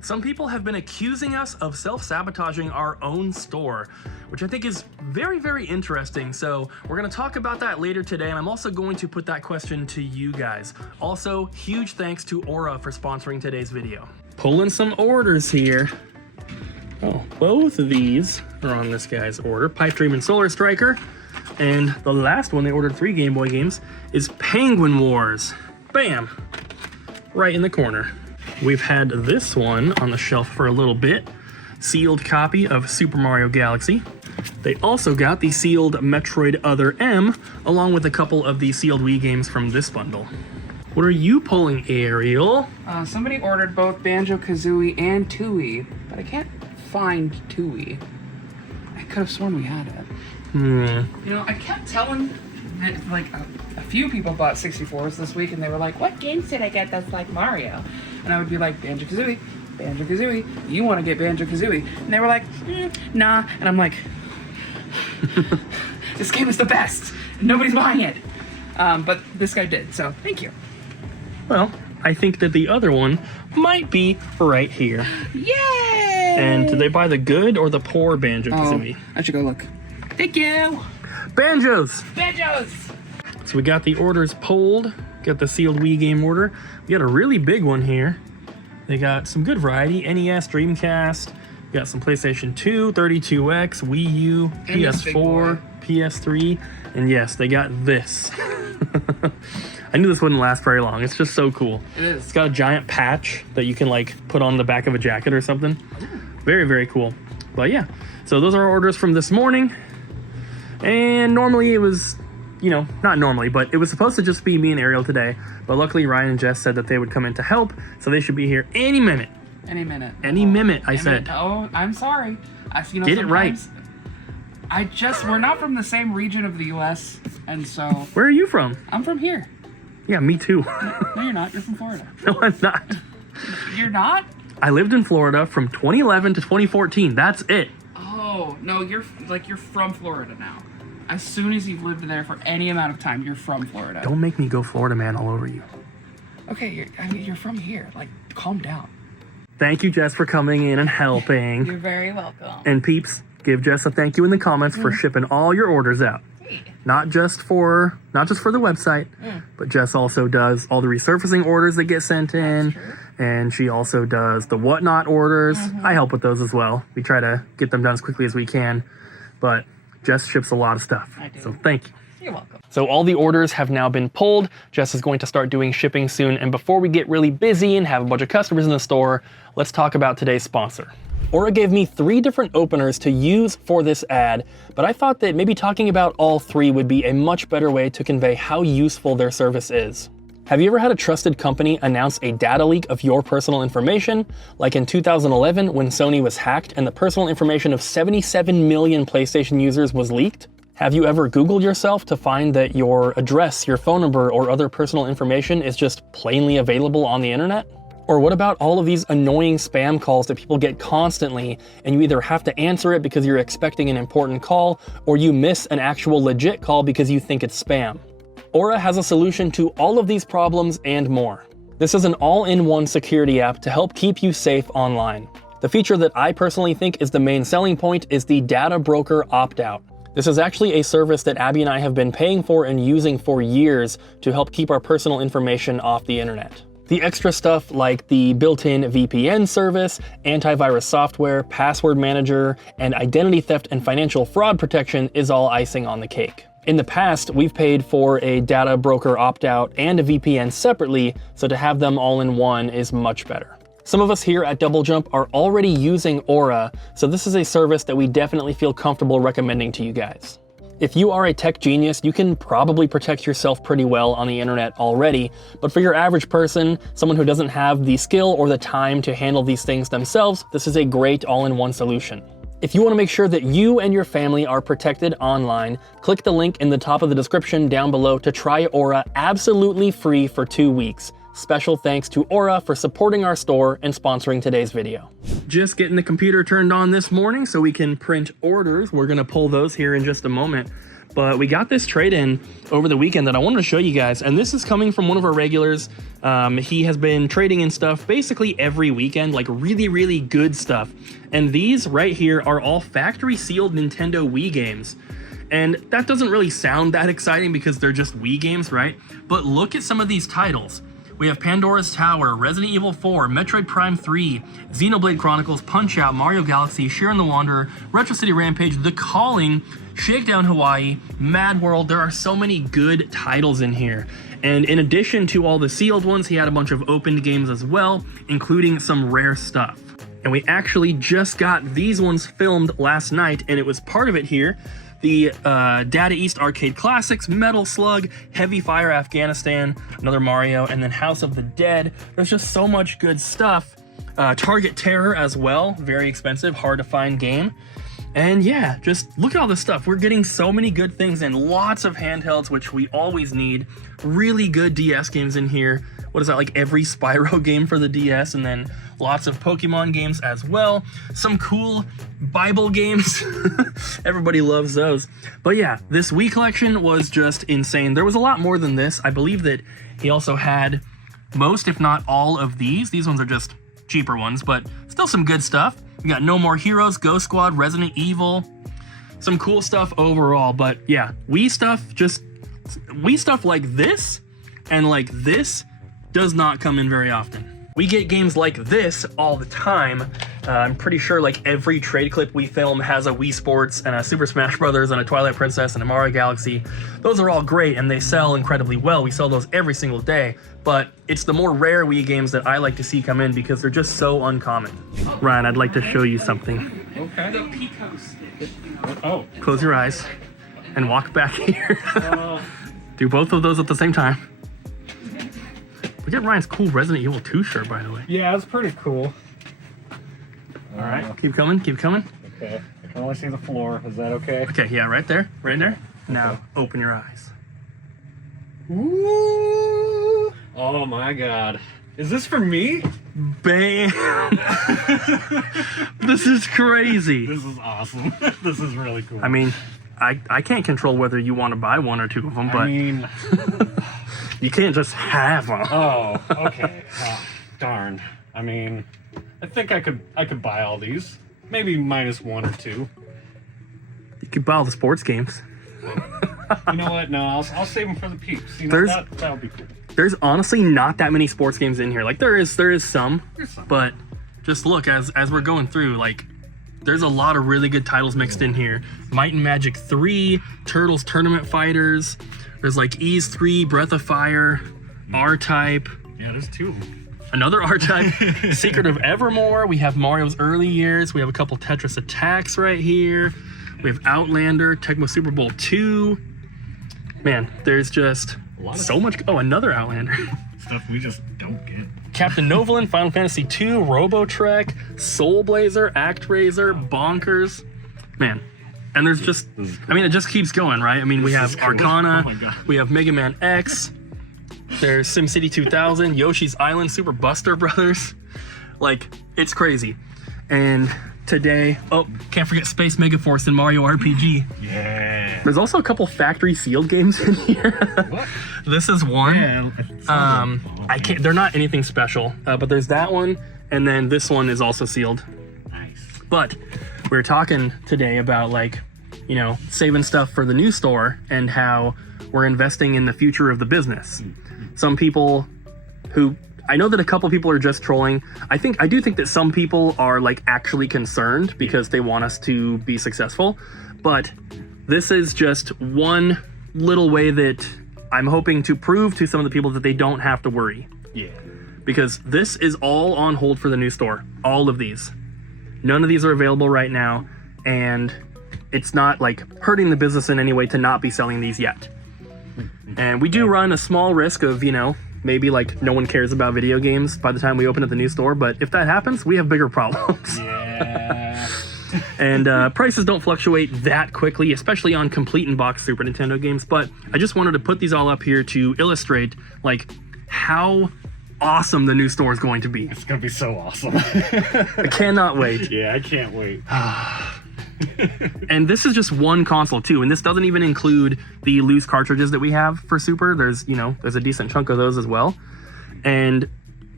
Some people have been accusing us of self-sabotaging our own store, which I think is very, very interesting. So we're gonna talk about that later today, and I'm also going to put that question to you guys. Also, huge thanks to Aura for sponsoring today's video. Pulling some orders here. Oh, both of these are on this guy's order, Pipe Dream and Solar Striker. And the last one, they ordered 3 Game Boy games, is Penguin Wars. Bam! Right in the corner. We've had this one on the shelf for a little bit. Sealed copy of Super Mario Galaxy. They also got the sealed Metroid Other M, along with a couple of the sealed Wii games from this bundle. What are you pulling, Ariel? Somebody ordered both Banjo-Kazooie and Tooie, but I can't find Tooie. I could have sworn we had it. You know, I kept telling that, like, a few people bought 64s this week, and they were like, what games did I get that's like Mario? And I would be like, Banjo-Kazooie, Banjo-Kazooie, you want to get Banjo-Kazooie? And they were like, nah. And I'm like, this game is the best. Nobody's buying it. But this guy did, so thank you. Well, I think that the other one might be right here. Yay! And did they buy the good or the poor Banjo-Kazooie? Oh, I should go look. Thank you! Banjos! Banjos! So we got the orders pulled, got the sealed Wii game order. We got a really big one here. They got some good variety, NES, Dreamcast, we got some PlayStation 2, 32X, Wii U, PS4, PS3, and yes, they got this. I knew this wouldn't last very long. It's just so cool. It is. It's got a giant patch that you can like put on the back of a jacket or something. Very, very cool. But yeah, so those are our orders from this morning. And normally it was, you know, not normally, but it was supposed to just be me and Ariel today. But luckily Ryan and Jess said that they would come in to help, so they should be here any minute. Any minute. Any minute, I said. Oh, I'm sorry. You know, get it right. We're not from the same region of the U.S., and so... Where are you from? I'm from here. Yeah, me too. No, you're not. You're from Florida. No, I'm not. You're not? I lived in Florida from 2011 to 2014. That's it. Oh, no, you're from Florida now. As soon as you've lived there for any amount of time, you're from Florida. Don't make me go Florida man all over you. Okay, you're from here. Like, calm down. Thank you, Jess, for coming in and helping. You're very welcome. And peeps, give Jess a thank you in the comments for shipping all your orders out. Not just for the website, but Jess also does all the resurfacing orders that get sent in. And she also does the whatnot orders. I help with those as well. We try to get them done as quickly as we can. But Jess ships a lot of stuff. I do. So thank you. You're welcome. So all the orders have now been pulled. Jess is going to start doing shipping soon. And before we get really busy and have a bunch of customers in the store, let's talk about today's sponsor. Aura gave me 3 different openers to use for this ad, but I thought that maybe talking about all 3 would be a much better way to convey how useful their service is. Have you ever had a trusted company announce a data leak of your personal information? Like in 2011 when Sony was hacked and the personal information of 77 million PlayStation users was leaked? Have you ever Googled yourself to find that your address, your phone number, or other personal information is just plainly available on the internet? Or what about all of these annoying spam calls that people get constantly, and you either have to answer it because you're expecting an important call, or you miss an actual legit call because you think it's spam? Aura has a solution to all of these problems and more. This is an all-in-one security app to help keep you safe online. The feature that I personally think is the main selling point is the Data Broker Opt-out. This is actually a service that Abby and I have been paying for and using for years to help keep our personal information off the internet. The extra stuff like the built-in VPN service, antivirus software, password manager, and identity theft and financial fraud protection is all icing on the cake. In the past, we've paid for a data broker opt-out and a VPN separately, so to have them all in one is much better. Some of us here at Double Jump are already using Aura, so this is a service that we definitely feel comfortable recommending to you guys. If you are a tech genius, you can probably protect yourself pretty well on the internet already, but for your average person, someone who doesn't have the skill or the time to handle these things themselves, this is a great all-in-one solution. If you want to make sure that you and your family are protected online, click the link in the top of the description down below to try Aura absolutely free for 2 weeks. Special thanks to Aura for supporting our store and sponsoring today's video. Just getting the computer turned on this morning so we can print orders. We're gonna pull those here in just a moment. But we got this trade-in over the weekend that I wanted to show you guys, and this is coming from one of our regulars. He has been trading in stuff basically every weekend, like really, really good stuff. And these right here are all factory sealed Nintendo Wii games. And that doesn't really sound that exciting because they're just Wii games, right? But look at some of these titles. We have Pandora's Tower, Resident Evil 4, Metroid Prime 3, Xenoblade Chronicles, Punch-Out!, Mario Galaxy, Shiren the Wanderer, Retro City Rampage, The Calling, Shakedown Hawaii, Mad World. There are so many good titles in here. And in addition to all the sealed ones, he had a bunch of opened games as well, including some rare stuff. And we actually just got these ones filmed last night, and it was part of it here. The Data East Arcade Classics, Metal Slug, Heavy Fire Afghanistan, another Mario, and then House of the Dead. There's just so much good stuff. Target Terror as well, very expensive, hard to find game. And yeah, just look at all this stuff. We're getting so many good things and lots of handhelds, which we always need. Really good DS games in here. What is that, like every Spyro game for the DS, and then lots of Pokemon games as well. Some cool Bible games. Everybody loves those. But yeah, this Wii collection was just insane. There was a lot more than this. I believe that he also had most, if not all, of these. These ones are just cheaper ones, but still some good stuff. We got No More Heroes, Ghost Squad, Resident Evil. Some cool stuff overall. But yeah, Wii stuff like this and like this does not come in very often. We get games like this all the time. I'm pretty sure like every trade clip we film has a Wii Sports and a Super Smash Brothers and a Twilight Princess and a Mario Galaxy. Those are all great and they sell incredibly well. We sell those every single day, but it's the more rare Wii games that I like to see come in because they're just so uncommon. Ryan, I'd like to show you something. Okay. The Pico stick. Oh. Close your eyes and walk back here. Do both of those at the same time. Look at Ryan's cool Resident Evil 2 shirt, by the way. Yeah, it's pretty cool. All right, keep coming, keep coming. Okay, I can only see the floor. Is that okay? Okay, yeah, right there, right there. Now, open your eyes. Ooh! Oh my God. Is this for me? Bam! This is crazy. This is awesome. This is really cool. I mean, I can't control whether you want to buy one or two of them, but I mean... you can't just have them. Oh, okay. Oh, darn. I mean, I think I could buy all these. Maybe minus one or two. You could buy all the sports games. You know what? No, I'll save them for the peeps. You know, that would be cool. There's honestly not that many sports games in here. Like there is some, but just look as we're going through, like there's a lot of really good titles mixed in here. Might and Magic 3, Turtles Tournament Fighters. There's like Ease 3, Breath of Fire, R-Type. Yeah, there's two of them. Another R-Type, Secret of Evermore. We have Mario's early years. We have a couple Tetris Attacks right here. We have Outlander, Tecmo Super Bowl 2. Man, there's just so much. Oh, another Outlander. Stuff we just don't get. Captain Novolin, Final Fantasy 2, Robotrek, Soul Blazer, ActRaiser, Bonkers. Man. And there's just, I mean, it just keeps going, right? I mean, we have Arcana, we have Mega Man X, there's SimCity 2000, Yoshi's Island, Super Buster Brothers. Like, it's crazy. And today, oh, can't forget Space Megaforce and Mario RPG. Yeah. There's also a couple factory sealed games in here. What? This is one. Yeah, I can't, they're not anything special, but there's that one, and then this one is also sealed. Nice. But we were talking today about like, you know, saving stuff for the new store and how we're investing in the future of the business. Some people who, I know that a couple people are just trolling. I do think that some people are like actually concerned because they want us to be successful. But this is just one little way that I'm hoping to prove to some of the people that they don't have to worry. Yeah. Because this is all on hold for the new store. All of these. None of these are available right now. And it's not like hurting the business in any way to not be selling these yet. And we do run a small risk of, you know, maybe like no one cares about video games by the time we open at the new store. But if that happens, we have bigger problems. Yeah. And prices don't fluctuate that quickly, especially on complete in-box Super Nintendo games. But I just wanted to put these all up here to illustrate like how awesome the new store is going to be. It's going to be so awesome. I cannot wait. Yeah, I can't wait. And this is just one console too, and this doesn't even include the loose cartridges that we have for Super. There's a decent chunk of those as well. And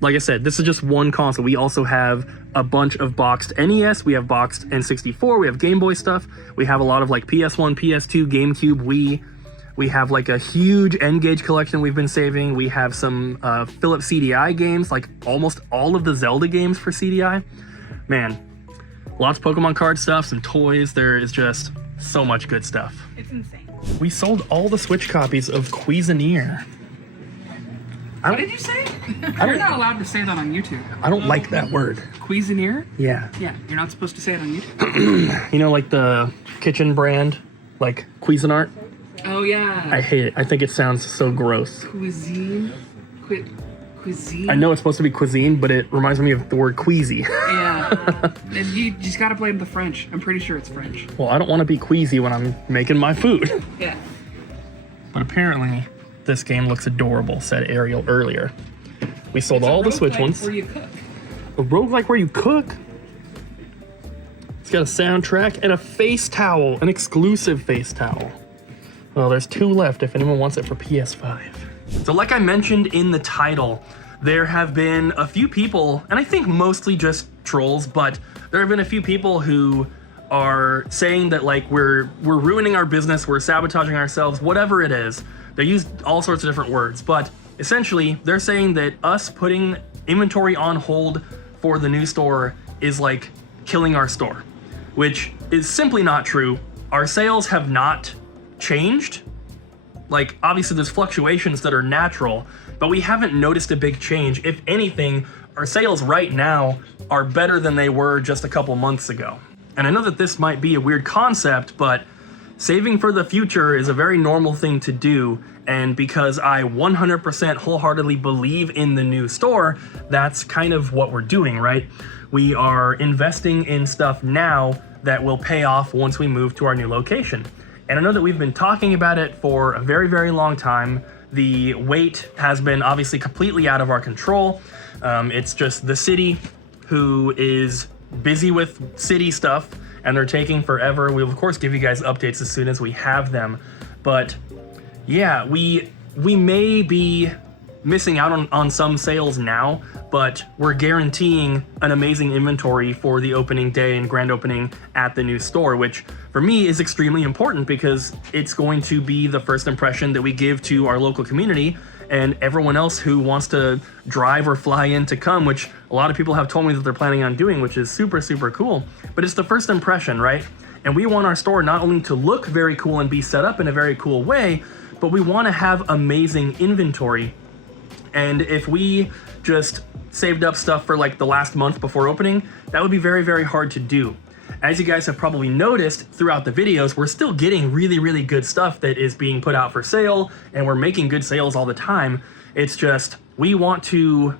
like I said, this is just one console. We also have a bunch of boxed NES, we have boxed N64, we have Game Boy stuff, we have a lot of like PS1, PS2, GameCube, Wii. We have like a huge N-Gage collection we've been saving. We have some Philips CDI games, like almost all of the Zelda games for CDI. Man, lots of Pokemon card stuff, some toys. There is just so much good stuff. It's insane. We sold all the Switch copies of Cuisinier. What did you say? You're not allowed to say that on YouTube. I don't like that word. Cuisinier? Yeah. Yeah, you're not supposed to say it on YouTube. You know, like the kitchen brand, like Cuisinart? Oh, yeah. I hate it. I think it sounds so gross. Cuisine? Cuisine? I know it's supposed to be cuisine, but it reminds me of the word queasy. Yeah. And you just gotta blame the French. I'm pretty sure it's French. Well, I don't want to be queasy when I'm making my food. Yeah. But apparently, this game looks adorable, said Ariel earlier. We sold all the Switch ones. Where you cook. A roguelike where you cook? It's got a soundtrack and a face towel, an exclusive face towel. Well, there's 2 left if anyone wants it for PS5. So like I mentioned in the title, there have been a few people, and I think mostly just trolls, but there have been a few people who are saying that like we're ruining our business, we're sabotaging ourselves, whatever it is. They use all sorts of different words, but essentially they're saying that us putting inventory on hold for the new store is like killing our store, which is simply not true. Our sales have not changed. Like, obviously there's fluctuations that are natural, but we haven't noticed a big change. If anything, our sales right now are better than they were just a couple months ago. And I know that this might be a weird concept, but saving for the future is a very normal thing to do. And because I 100% wholeheartedly believe in the new store, that's kind of what we're doing, right? We are investing in stuff now that will pay off once we move to our new location. And I know that we've been talking about it for a very, very long time. The wait has been obviously completely out of our control. It's just the city who is busy with city stuff and they're taking forever. We'll of course give you guys updates as soon as we have them. But yeah, we may be missing out on some sales now, but we're guaranteeing an amazing inventory for the opening day and grand opening at the new store, which for me is extremely important because it's going to be the first impression that we give to our local community and everyone else who wants to drive or fly in to come, which a lot of people have told me that they're planning on doing, which is super, super cool. But it's the first impression, right? And we want our store not only to look very cool and be set up in a very cool way, but we want to have amazing inventory. And if we just saved up stuff for like the last month before opening, that would be very, very hard to do. As you guys have probably noticed throughout the videos, we're still getting really, really good stuff that is being put out for sale, and we're making good sales all the time. It's just, we want to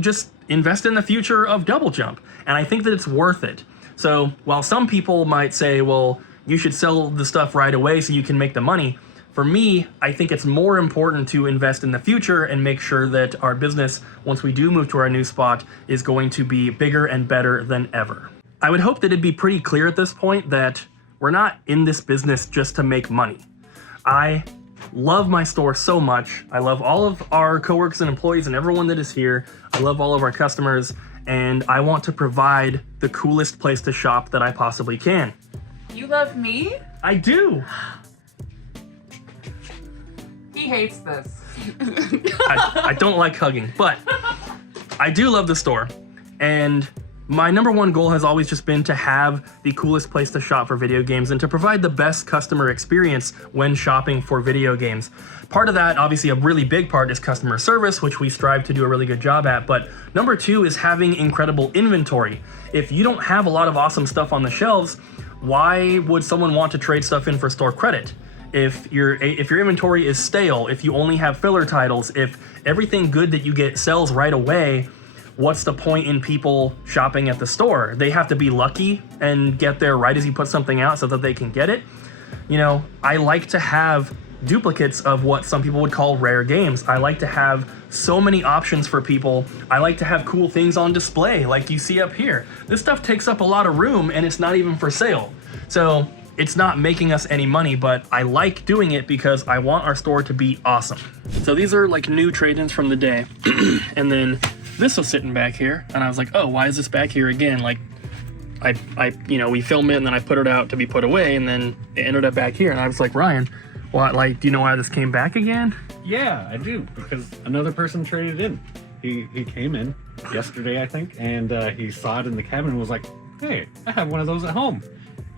just invest in the future of Double Jump, and I think that it's worth it. So while some people might say, well, you should sell the stuff right away so you can make the money, for me, I think it's more important to invest in the future and make sure that our business, once we do move to our new spot, is going to be bigger and better than ever. I would hope that it'd be pretty clear at this point that we're not in this business just to make money. I love my store so much. I love all of our coworkers and employees and everyone that is here. I love all of our customers, and I want to provide the coolest place to shop that I possibly can. You love me? I do. He hates this. I don't like hugging, but I do love the store. And my number one goal has always just been to have the coolest place to shop for video games and to provide the best customer experience when shopping for video games. Part of that, obviously a really big part, is customer service, which we strive to do a really good job at. But number two is having incredible inventory. If you don't have a lot of awesome stuff on the shelves, why would someone want to trade stuff in for store credit? If your inventory is stale, if you only have filler titles, if everything good that you get sells right away, what's the point in people shopping at the store? They have to be lucky and get there right as you put something out so that they can get it. You know, I like to have duplicates of what some people would call rare games. I like to have so many options for people. I like to have cool things on display like you see up here. This stuff takes up a lot of room and it's not even for sale. So it's not making us any money, but I like doing it because I want our store to be awesome. So these are like new trade-ins from the day. And then this was sitting back here and I was like, oh, why is this back here again? Like we film it and then I put it out to be put away and then it ended up back here. And I was like, Ryan, what, like, do you know why this came back again? Yeah, I do, because another person traded in. He came in yesterday, I think, and he saw it in the cabinet and was like, hey, I have one of those at home.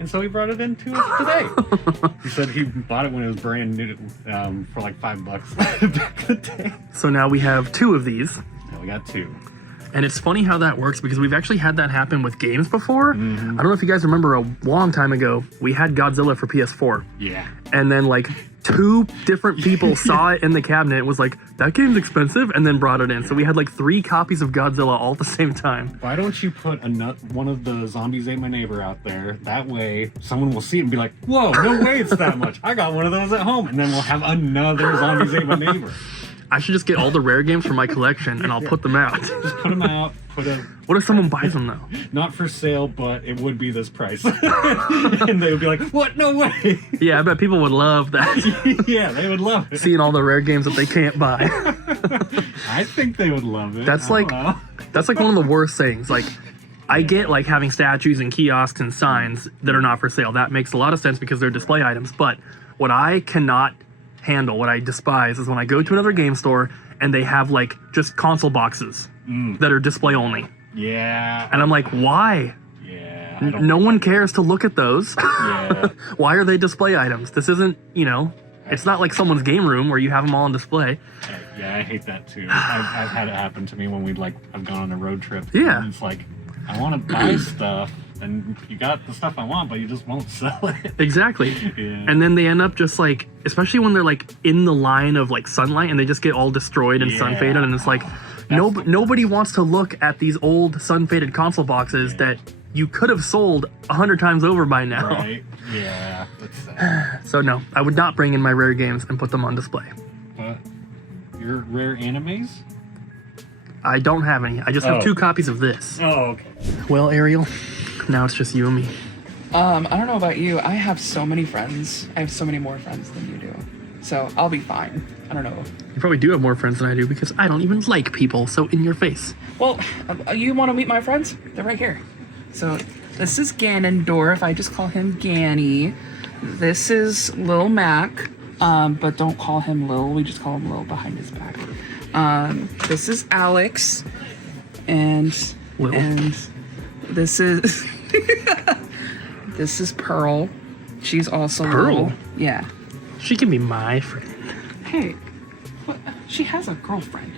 And so he brought it in to us today. He said he bought it when it was brand new for like $5 back in the day. So now we have 2 of these. Yeah, we got 2. And it's funny how that works because we've actually had that happen with games before. I don't know if you guys remember, a long time ago, we had Godzilla for PS4. Yeah. And then like 2 different people saw it in the cabinet, was like, that game's expensive, and then brought it in. So we had like 3 copies of Godzilla all at the same time. Why don't you put one of the Zombies Ate My Neighbor out there? That way someone will see it and be like, whoa, no way it's that much. I got one of those at home. And then we'll have another Zombies Ate My Neighbor. I should just get all the rare games from my collection and I'll put them out. Just put them out. What if someone buys them though? Not for sale, but it would be this price. And they would be like, what? No way. Yeah, I bet people would love that. Yeah, they would love it. Seeing all the rare games that they can't buy. I think they would love it. That's like one of the worst things. Like, I get like having statues and kiosks and signs that are not for sale. That makes a lot of sense because they're display items. But what I cannot handle, what I despise, is when I go to another game store and they have like just console boxes that are display only. Yeah. And I'm like, why? Yeah. No one cares to look at those. Yeah. Why are they display items? This isn't, it's not like someone's game room where you have them all on display. Yeah, I hate that too. I've had it happen to me when I've gone on a road trip. Yeah. And it's like, I want to buy stuff, and you got the stuff I want, but you just won't sell it. Exactly. Yeah. And then they end up just like, especially when they're like in the line of like sunlight and they just get all destroyed and sun faded, and it's like, nobody wants to look at these old sun faded console boxes that you could have sold 100 times over by now. Right. Yeah. That's sad. So no, I would not bring in my rare games and put them on display. But your rare animes? I don't have any. I just have 2 copies of this. Oh, okay. Well, Ariel, now it's just you and me. I don't know about you. I have so many friends. I have so many more friends than you do. So I'll be fine. I don't know. You probably do have more friends than I do because I don't even like people, so in your face. Well, you want to meet my friends? They're right here. So this is Ganondorf. I just call him Ganny. This is Lil Mac, but don't call him Lil. We just call him Lil behind his back. This is Alex, and Lil. and this is this is Pearl. She's also Pearl? Lil. Yeah. She can be my friend. Hey, what? She has a girlfriend.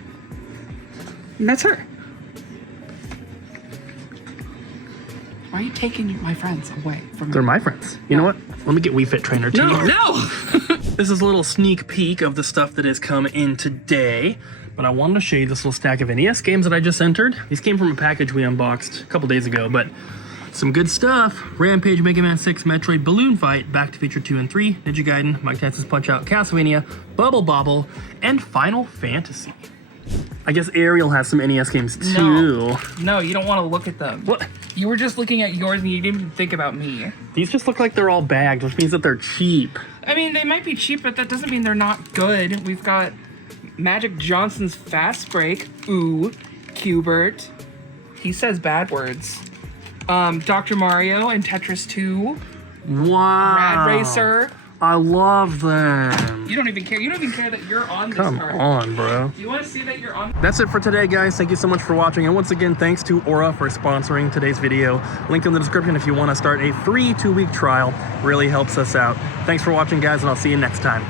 And that's her. Why are you taking my friends away from me? They're my friends. You know what? Let me get Wii Fit Trainer to you. No! This is a little sneak peek of the stuff that has come in today, but I wanted to show you this little stack of NES games that I just entered. These came from a package we unboxed a couple days ago, but some good stuff. Rampage, Mega Man 6, Metroid, Balloon Fight, Back to Future 2 and 3, Ninja Gaiden, Mike Tyson's Punch-Out, Castlevania, Bubble Bobble, and Final Fantasy. I guess Ariel has some NES games too. No, you don't want to look at them. What? You were just looking at yours and you didn't even think about me. These just look like they're all bagged, which means that they're cheap. I mean, they might be cheap, but that doesn't mean they're not good. We've got Magic Johnson's Fast Break. Ooh. Qbert. He says bad words. Dr. Mario and Tetris 2. Wow. Rad Racer. I love them. You don't even care. You don't even care that you're on this Come card. on, bro. Do you want to see that you're on? That's it for today, guys. Thank you so much for watching. And once again, thanks to Aura for sponsoring today's video. Link in the description if you want to start a free 2-week trial. Really helps us out. Thanks for watching, guys, and I'll see you next time.